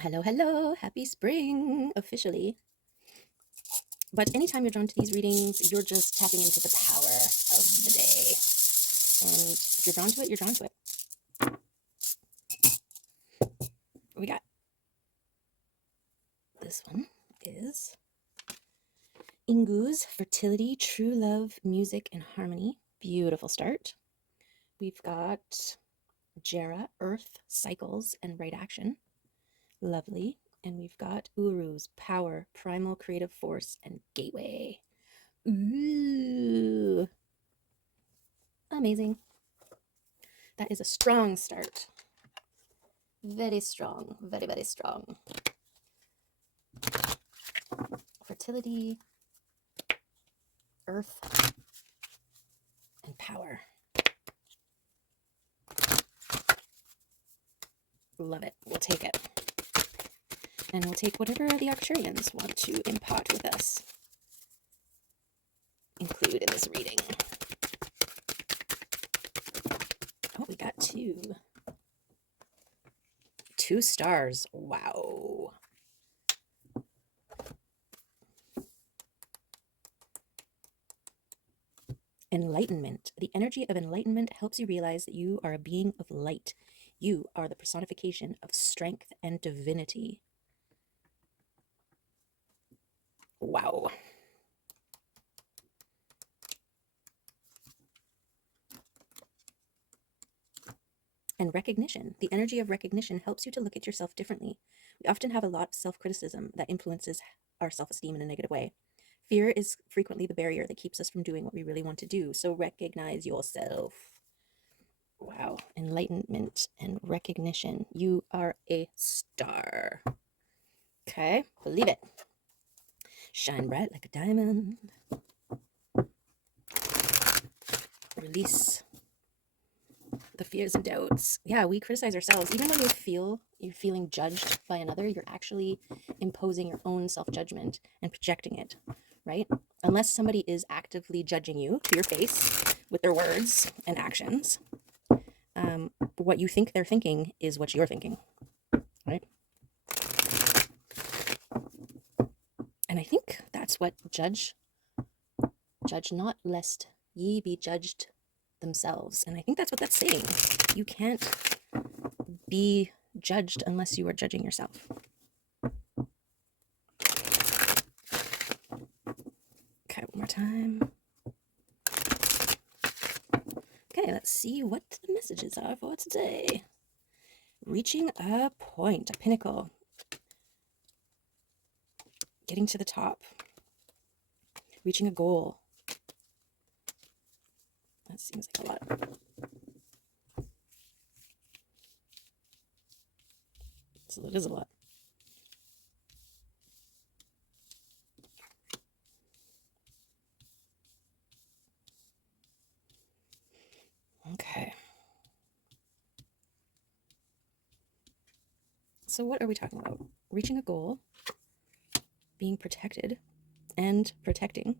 Hello, hello, happy spring officially. But anytime you're drawn to these readings, you're just tapping into the power of the day. And if you're drawn to it, you're drawn to it. We got this one is Ingu's Fertility, True Love, Music, and Harmony. Beautiful start. We've got Jera, Earth, Cycles, and Right Action. Lovely. And we've got Uru's Power, Primal Creative Force, and Gateway. Ooh. Amazing. That is a strong start. Very strong. Very, very strong. Fertility, earth, and power. Love it. We'll take it. And we'll take whatever the Arcturians want to impart with us. Include in this reading. Oh, we got two. 2 stars. Wow. Enlightenment. The energy of enlightenment helps you realize that you are a being of light. You are the personification of strength and divinity. Wow. And recognition. The energy of recognition helps you to look at yourself differently. We often have a lot of self-criticism that influences our self-esteem in a negative way. Fear is frequently the barrier that keeps us from doing what we really want to do. So recognize yourself. Wow. Enlightenment and recognition. You are a star. Okay. Believe it. Shine bright like a diamond. Release the fears and doubts. Yeah, we criticize ourselves. Even when you're feeling judged by another, you're actually imposing your own self-judgment and projecting it, right? Unless somebody is actively judging you to your face with their words and actions, what you think they're thinking is what you're thinking, right? And I think that's what judge not lest ye be judged themselves. And I think that's what that's saying. You can't be judged unless you are judging yourself. Okay, one more time. Okay, let's see what the messages are for today. Reaching a point, a pinnacle. Getting to the top. Reaching a goal. That seems like a lot. So it is a lot. Okay. So what are we talking about? Reaching a goal, being protected, and protecting.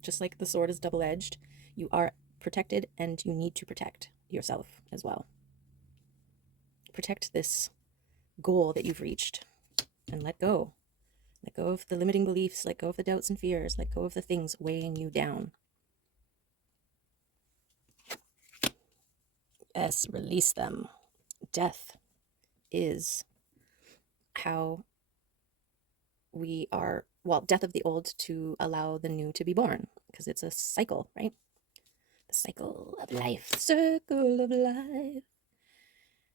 Just like the sword is double-edged, you are protected and you need to protect yourself as well. Protect this goal that you've reached and let go. Let go of the limiting beliefs, let go of the doubts and fears, let go of the things weighing you down. Yes, release them. Death is how we are, well, death of the old to allow the new to be born, because it's a cycle, right? The cycle of life, the circle of life.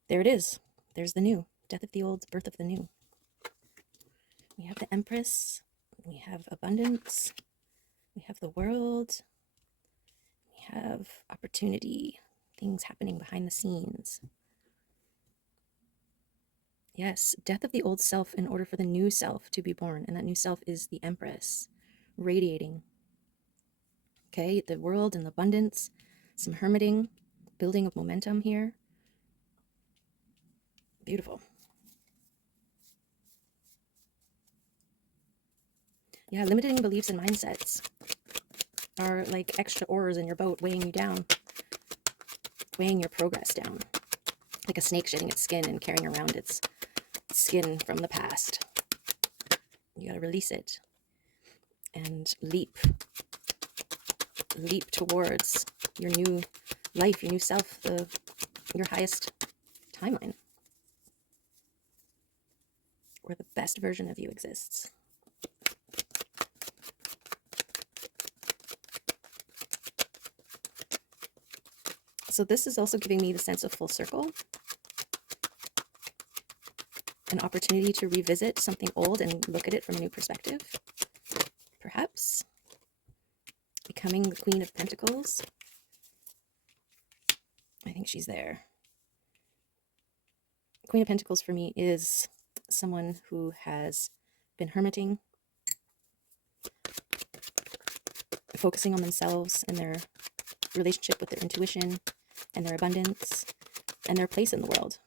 There it is. There's the new. Death of the old, birth of the new. We have the Empress. We have abundance. We have the world. We have opportunity. Things happening behind the scenes. Yes, death of the old self in order for the new self to be born. And that new self is the Empress, radiating. Okay, the world and abundance, some hermiting, building of momentum here. Beautiful. Yeah, limiting beliefs and mindsets are like extra oars in your boat, weighing you down, weighing your progress down, like a snake shedding its skin and carrying around its skin from the past. You got to release it and leap towards your new life, your new self, your highest timeline, where the best version of you exists. So this is also giving me the sense of full circle, an opportunity to revisit something old and look at it from a new perspective. Perhaps becoming the Queen of Pentacles. I think she's there. Queen of Pentacles for me is someone who has been hermiting, focusing on themselves and their relationship with their intuition and their abundance and their place in the world.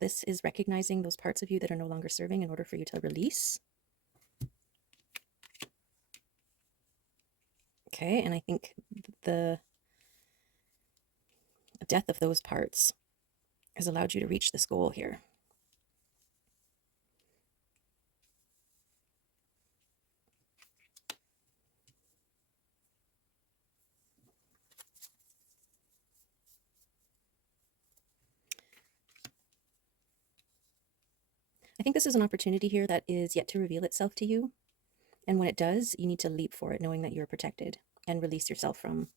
This is recognizing those parts of you that are no longer serving in order for you to release. Okay, and I think the death of those parts has allowed you to reach this goal here. I think this is an opportunity here that is yet to reveal itself to you. And when it does, you need to leap for it, knowing that you're protected, and release yourself from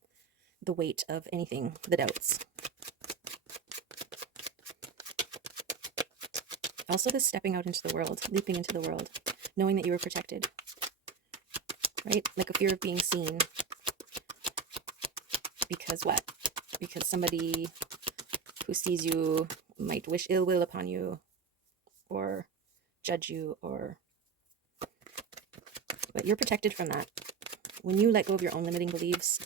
the weight of anything, the doubts. Also, this stepping out into the world, leaping into the world, knowing that you are protected, right? Like a fear of being seen. Because what? Because somebody who sees you might wish ill will upon you, or judge you, but you're protected from that. When you let go of your own limiting beliefs,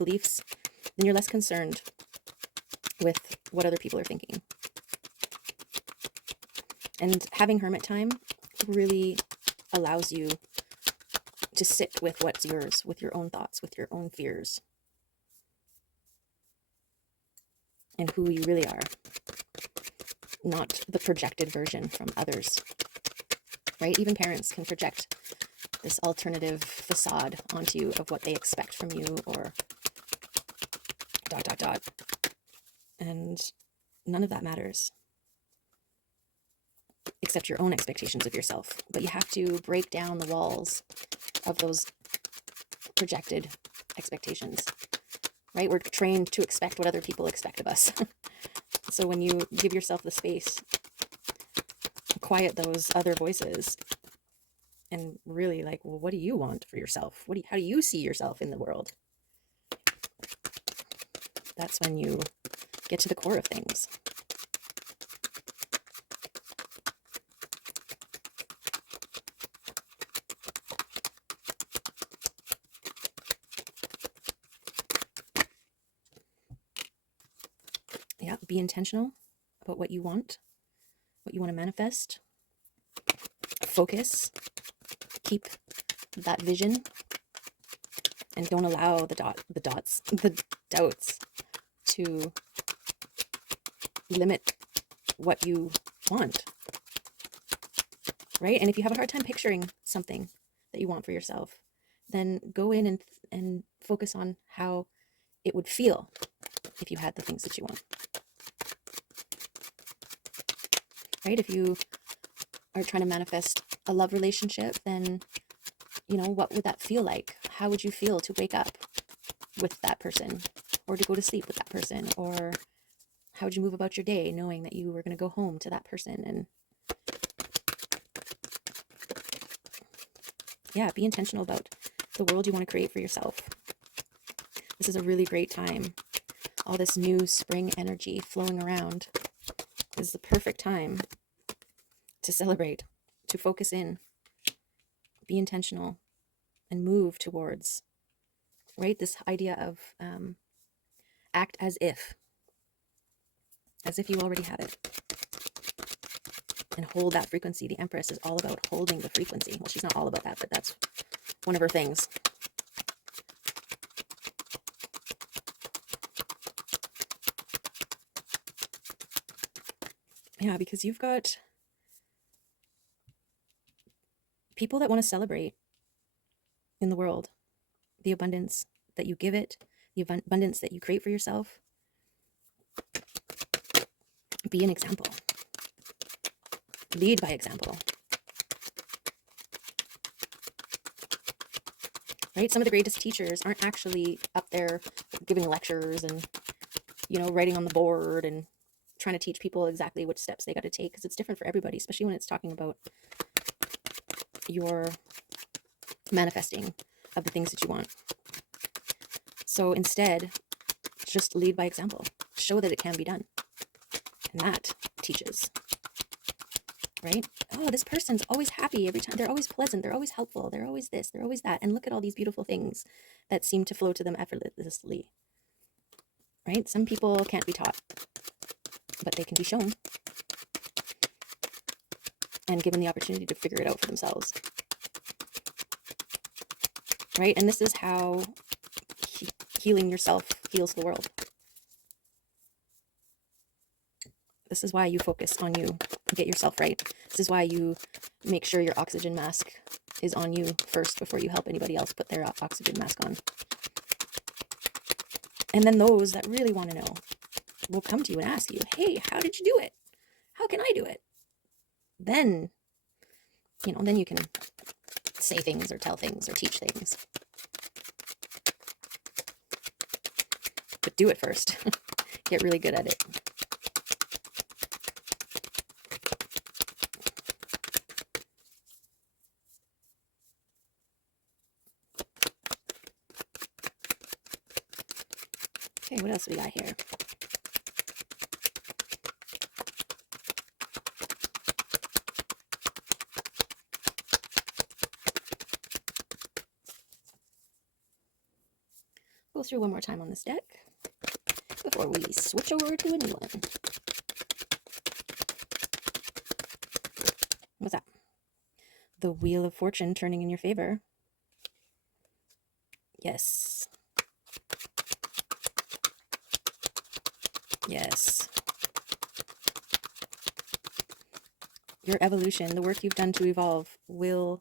then you're less concerned with what other people are thinking. And having hermit time really allows you to sit with what's yours, with your own thoughts, with your own fears, and who you really are, not the projected version from others, right? Even parents can project this alternative facade onto you of what they expect from you, or ... And none of that matters, except your own expectations of yourself. But you have to break down the walls of those projected expectations, right? We're trained to expect what other people expect of us. So when you give yourself the space, quiet those other voices, and really like, well, what do you want for yourself? How do you see yourself in the world? That's when you get to the core of things. Yeah, be intentional about what you want to manifest. Focus, keep that vision, and don't allow the doubts to limit what you want, right? And if you have a hard time picturing something that you want for yourself, then go in and focus on how it would feel if you had the things that you want, right? If you are trying to manifest a love relationship, then, what would that feel like? How would you feel to wake up with that person, or to go to sleep with that person? Or how would you move about your day knowing that you were going to go home to that person? And yeah, be intentional about the world you want to create for yourself. This is a really great time. All this new spring energy flowing around. This is the perfect time to celebrate, to focus in, be intentional, and move towards, right? This idea of act as if you already have it, and hold that frequency. The Empress is all about holding the frequency. Well, she's not all about that, but that's one of her things. Yeah, because you've got people that want to celebrate in the world the abundance that you give it, the abundance that you create for yourself. Be an example. Lead by example. Right? Some of the greatest teachers aren't actually up there giving lectures and, writing on the board and trying to teach people exactly which steps they got to take, because it's different for everybody, especially when it's talking about your manifesting of the things that you want. So instead, just lead by example. Show that it can be done. And that teaches. Right? Oh, this person's always happy every time. They're always pleasant. They're always helpful. They're always this. They're always that. And look at all these beautiful things that seem to flow to them effortlessly. Right? Some people can't be taught, but they can be shown and given the opportunity to figure it out for themselves. Right? And this is how healing yourself heals the world. This is why you focus on you, get yourself right. This is why you make sure your oxygen mask is on you first before you help anybody else put their oxygen mask on. And then those that really want to know will come to you and ask you, hey, how did you do it? How can I do it? Then, then you can say things or tell things or teach things. But do it first. Get really good at it. Okay, what else do we got here? Go through one more time on this deck before we switch over to a new one. What's that? The Wheel of Fortune turning in your favor. Yes. Yes. Your evolution, the work you've done to evolve, will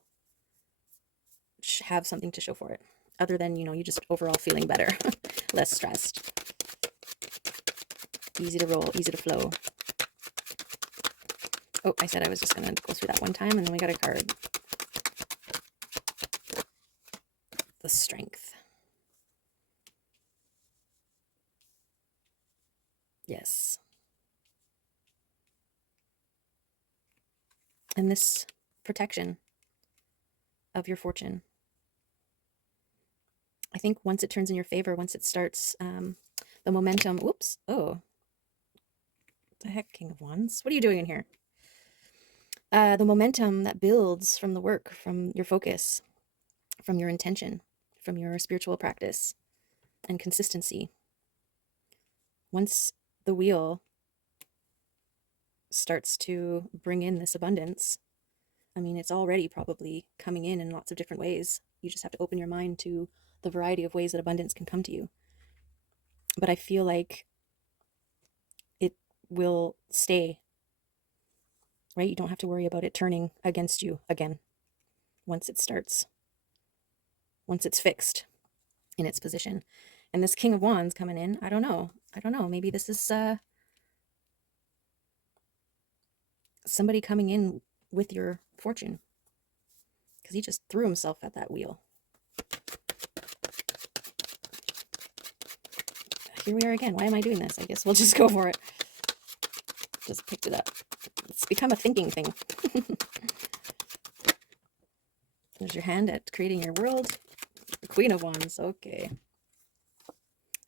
have something to show for it. Other than, you just overall feeling better, less stressed. Easy to roll, easy to flow. Oh, I said I was just going to go through that one time, and then we got a card. The Strength. Yes. And this protection of your fortune, I think once it turns in your favor, once it starts, the momentum, whoops, oh, what the heck, King of Wands? What are you doing in here? The momentum that builds from the work, from your focus, from your intention, from your spiritual practice and consistency. Once the wheel starts to bring in this abundance, I mean, it's already probably coming in lots of different ways. You just have to open your mind to the variety of ways that abundance can come to you. But I feel like it will stay, right? You don't have to worry about it turning against you again once it starts, once it's fixed in its position. And this King of Wands coming in, I don't know. Maybe this is somebody coming in with your fortune, because he just threw himself at that wheel. Here we are again. Why am I doing this? I guess we'll just go for it. Just picked it up. It's become a thinking thing. There's your hand at creating your world. The Queen of Wands. Okay.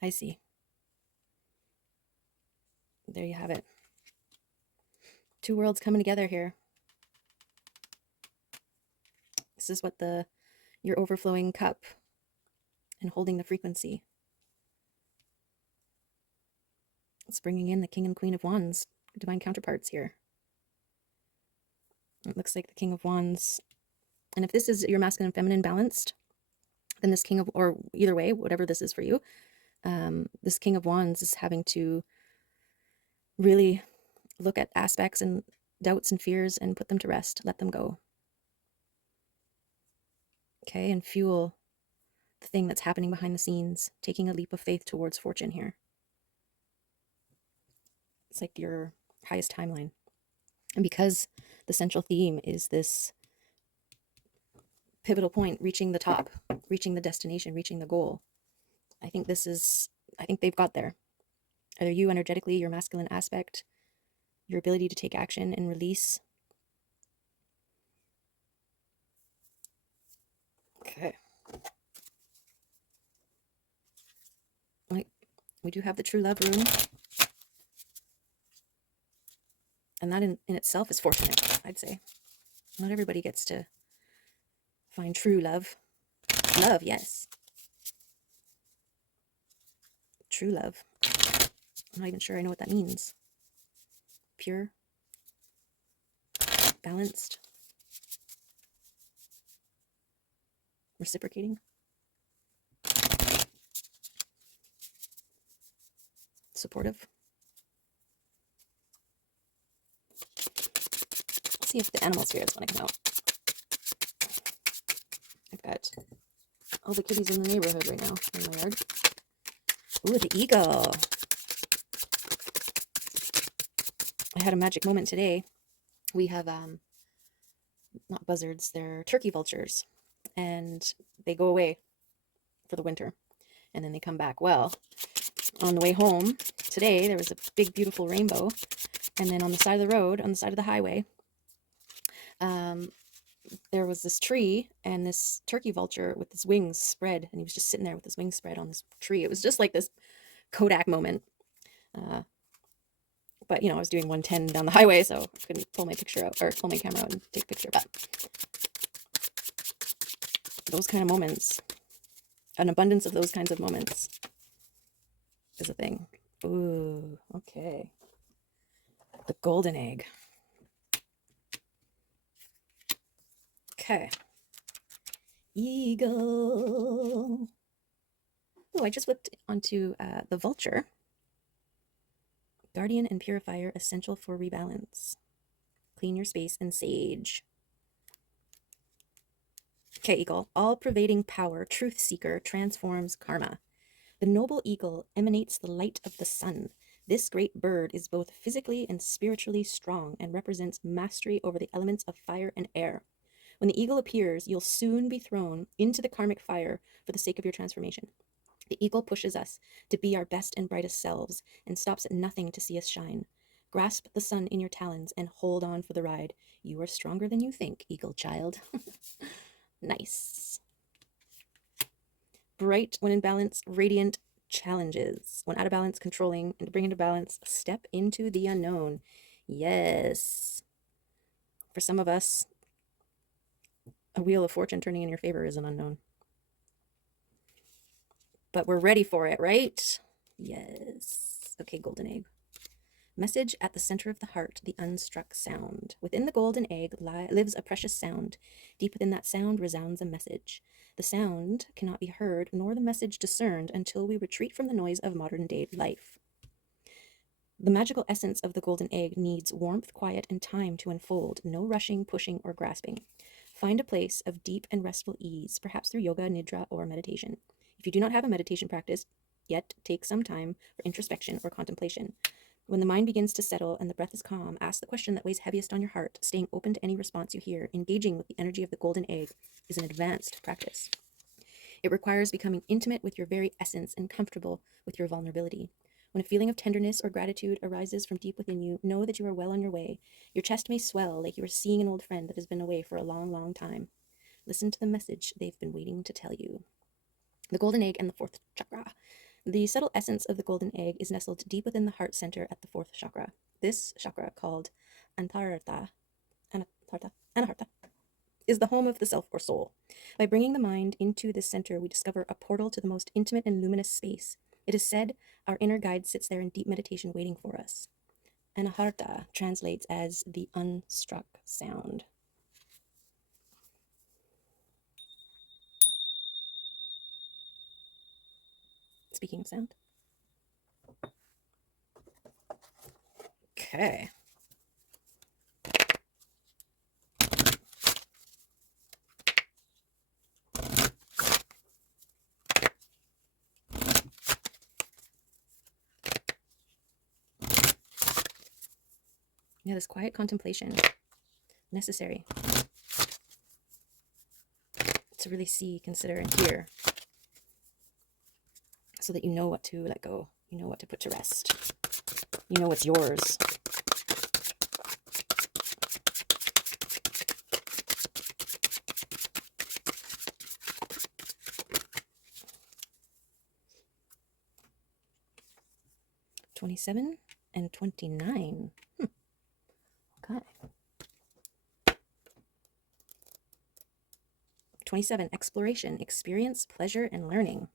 I see. There you have it. Two worlds coming together here. This is what your overflowing cup and holding the frequency. It's bringing in the King and Queen of Wands, divine counterparts here. It looks like the King of Wands. And if this is your masculine and feminine balanced, then this King of, or either way, whatever this is for you, this King of Wands is having to really Look at aspects and doubts and fears and put them to rest. Let them go. Okay, and fuel the thing that's happening behind the scenes, taking a leap of faith towards fortune here. It's like your highest timeline. And because the central theme is this pivotal point, reaching the top, reaching the destination, reaching the goal, I think they've got there. Either you energetically, your masculine aspect, your ability to take action and release. Okay. We do have the true love room. And that in itself is fortunate, I'd say. Not everybody gets to find true love. Love, yes. True love. I'm not even sure I know what that means. Pure. Balanced. Reciprocating. Supportive. Let's see if the animal spirits want to come out. I've got all the kitties in the neighborhood right now in my yard. Ooh, the eagle. I had a magic moment today. We have not buzzards, they're turkey vultures, and they go away for the winter and then they come back. Well, on the way home today there was a big beautiful rainbow, and then on the side of the road, on the side of the highway, there was this tree and this turkey vulture with his wings spread, and he was just sitting there with his wings spread on this tree. It was just like this Kodak moment. But I was doing 110 down the highway, so I couldn't pull my picture out or pull my camera out and take a picture. But those kind of moments, an abundance of those kinds of moments is a thing. Ooh, okay. The golden egg. Okay. Eagle. Oh, I just whipped onto the vulture. Guardian and purifier, essential for rebalance. Clean your space and sage. Okay, eagle. All-pervading power, truth seeker, transforms karma. The noble eagle emanates the light of the sun. This great bird is both physically and spiritually strong and represents mastery over the elements of fire and air. When the eagle appears, you'll soon be thrown into the karmic fire for the sake of your transformation. The eagle pushes us to be our best and brightest selves and stops at nothing to see us shine. Grasp the sun in your talons and hold on for the ride. You are stronger than you think, eagle child. Nice. Bright when in balance, radiant, challenges. When out of balance, controlling, and to bring into balance, step into the unknown. Yes. For some of us, a wheel of fortune turning in your favor is an unknown. But we're ready for it, right? Yes. Okay, golden egg. Message at the center of the heart, the unstruck sound. Within the golden egg lives a precious sound. Deep within that sound resounds a message. The sound cannot be heard, nor the message discerned, until we retreat from the noise of modern-day life. The magical essence of the golden egg needs warmth, quiet, and time to unfold. No rushing, pushing, or grasping. Find a place of deep and restful ease, perhaps through yoga, nidra, or meditation. If you do not have a meditation practice yet, take some time for introspection or contemplation. When the mind begins to settle and the breath is calm, ask the question that weighs heaviest on your heart. Staying open to any response you hear, engaging with the energy of the golden egg, is an advanced practice. It requires becoming intimate with your very essence and comfortable with your vulnerability. When a feeling of tenderness or gratitude arises from deep within you, know that you are well on your way. Your chest may swell like you are seeing an old friend that has been away for a long, long time. Listen to the message they've been waiting to tell you. The golden egg and the fourth chakra. The subtle essence of the golden egg is nestled deep within the heart center at the fourth chakra. This chakra, called Antaharta, is the home of the self or soul. By bringing the mind into this center, we discover a portal to the most intimate and luminous space. It is said our inner guide sits there in deep meditation waiting for us. Anaharta translates as the unstruck sound. Speaking of sound. Okay. Yeah, this quiet contemplation, necessary to really see, consider, and hear, so that you know what to let go, you know what to put to rest, you know what's yours. $27 and $29. Okay. 27, exploration, experience, pleasure, and learning.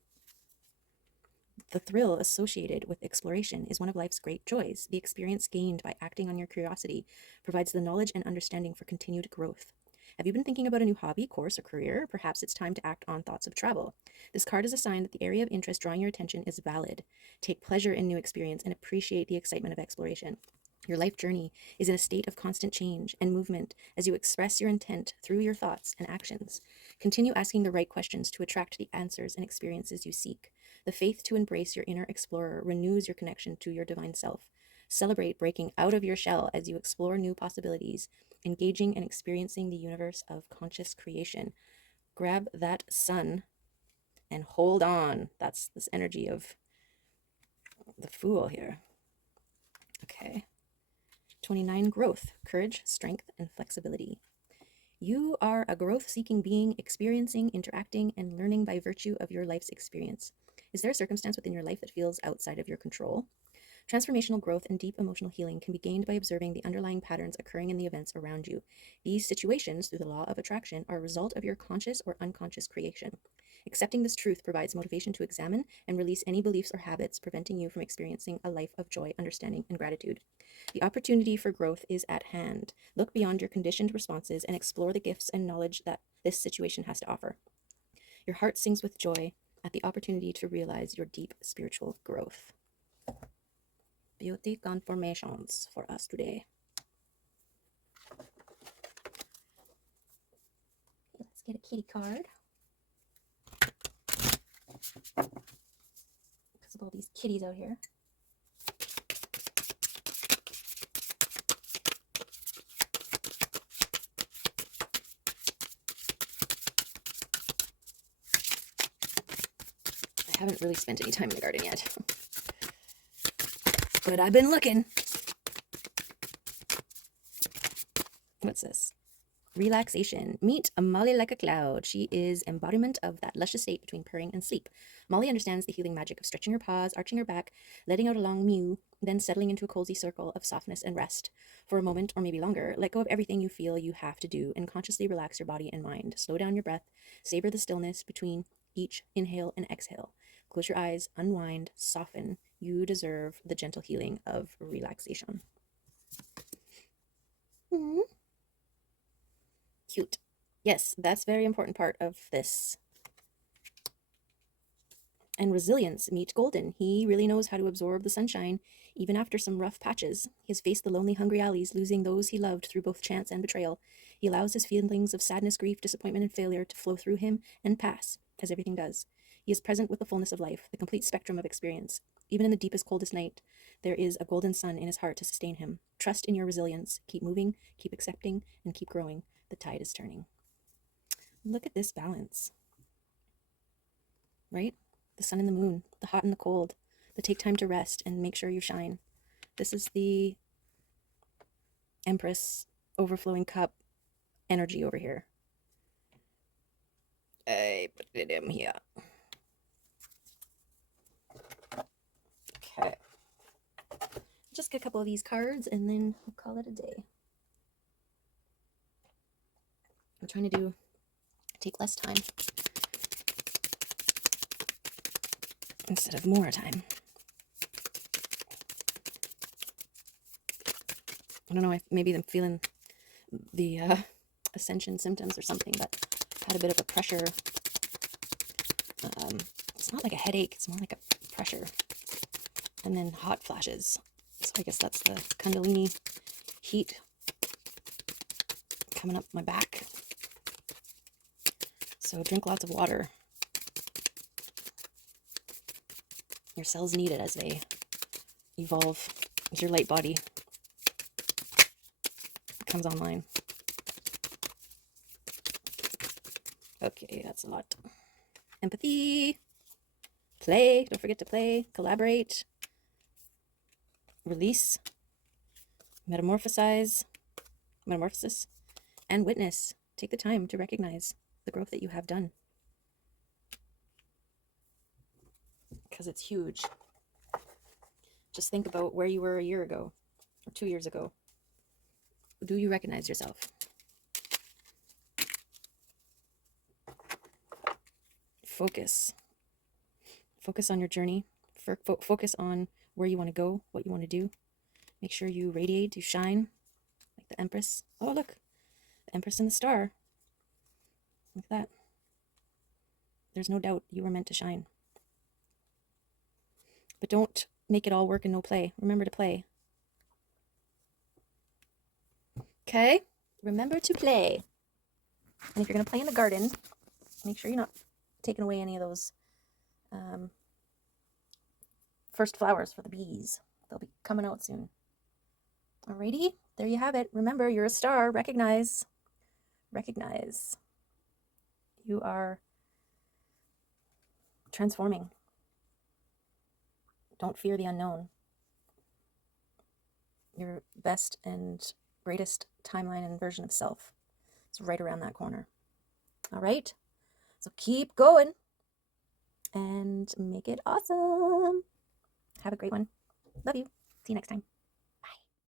The thrill associated with exploration is one of life's great joys. The experience gained by acting on your curiosity provides the knowledge and understanding for continued growth. Have you been thinking about a new hobby, course, or career? Perhaps it's time to act on thoughts of travel. This card is a sign that the area of interest drawing your attention is valid. Take pleasure in new experience and appreciate the excitement of exploration. Your life journey is in a state of constant change and movement as you express your intent through your thoughts and actions. Continue asking the right questions to attract the answers and experiences you seek. The faith to embrace your inner explorer renews your connection to your divine self. Celebrate breaking out of your shell as you explore new possibilities, engaging and experiencing the universe of conscious creation. Grab that sun and hold on. That's this energy of the Fool here. Okay. 29, growth, courage, strength, and flexibility. You are a growth-seeking being, experiencing, interacting, and learning by virtue of your life's experience. Is there a circumstance within your life that feels outside of your control? Transformational growth and deep emotional healing can be gained by observing the underlying patterns occurring in the events around you. These situations, through the law of attraction, are a result of your conscious or unconscious creation. Accepting this truth provides motivation to examine and release any beliefs or habits preventing you from experiencing a life of joy, understanding, and gratitude. The opportunity for growth is at hand. Look beyond your conditioned responses and explore the gifts and knowledge that this situation has to offer. Your heart sings with joy at the opportunity to realize your deep spiritual growth. Beauty confirmations for us today. Let's get a kitty card. Because of all these kitties out here. I haven't really spent any time in the garden yet. But I've been looking. What's this? Relaxation. Meet Molly like a cloud. She is embodiment of that luscious state between purring and sleep. Molly understands the healing magic of stretching her paws, arching her back, letting out a long mew, then settling into a cozy circle of softness and rest. For a moment, or maybe longer, let go of everything you feel you have to do and consciously relax your body and mind. Slow down your breath. Savor the stillness between each inhale and exhale. Close your eyes, unwind, soften. You deserve the gentle healing of relaxation. Mm-hmm. Cute. Yes, that's a very important part of this. And resilience. Meet Golden. He really knows how to absorb the sunshine, even after some rough patches. He has faced the lonely, hungry alleys, losing those he loved through both chance and betrayal. He allows his feelings of sadness, grief, disappointment, and failure to flow through him and pass, as everything does. He is present with the fullness of life, the complete spectrum of experience. Even in the deepest, coldest night, there is a golden sun in his heart to sustain him. Trust in your resilience. Keep moving, keep accepting, and keep growing. The tide is turning. Look at this balance, right? The sun and the moon, the hot and the cold, the take time to rest and make sure you shine. This is the Empress overflowing cup energy over here. I put it in here. Okay. Just get a couple of these cards and then we'll call it a day. I'm trying to take less time instead of more time. I don't know, maybe I'm feeling the ascension symptoms or something, but had a bit of a pressure. It's not like a headache, it's more like a pressure. And then hot flashes. So I guess that's the Kundalini heat coming up my back. So drink lots of water. Your cells need it as they evolve as your light body comes online. Okay, that's a lot. Empathy. Play. Don't forget to play. Collaborate. Release. Metamorphosize. Metamorphosis. And witness. Take the time to recognize the growth that you have done. Because it's huge. Just think about where you were a year ago or 2 years ago. Do you recognize yourself? Focus. Focus on your journey. Focus on where you want to go, what you want to do. Make sure you radiate, you shine like the Empress. Oh, look, the Empress and the star. Look at that. There's no doubt you were meant to shine. But don't make it all work and no play. Remember to play. Okay? Remember to play. And if you're going to play in the garden, make sure you're not taking away any of those first flowers for the bees. They'll be coming out soon. Alrighty, there you have it. Remember, you're a star. Recognize. Recognize. You are transforming. Don't fear the unknown. Your best and greatest timeline and version of self is right around that corner. All right? So keep going and make it awesome. Have a great one. Love you. See you next time.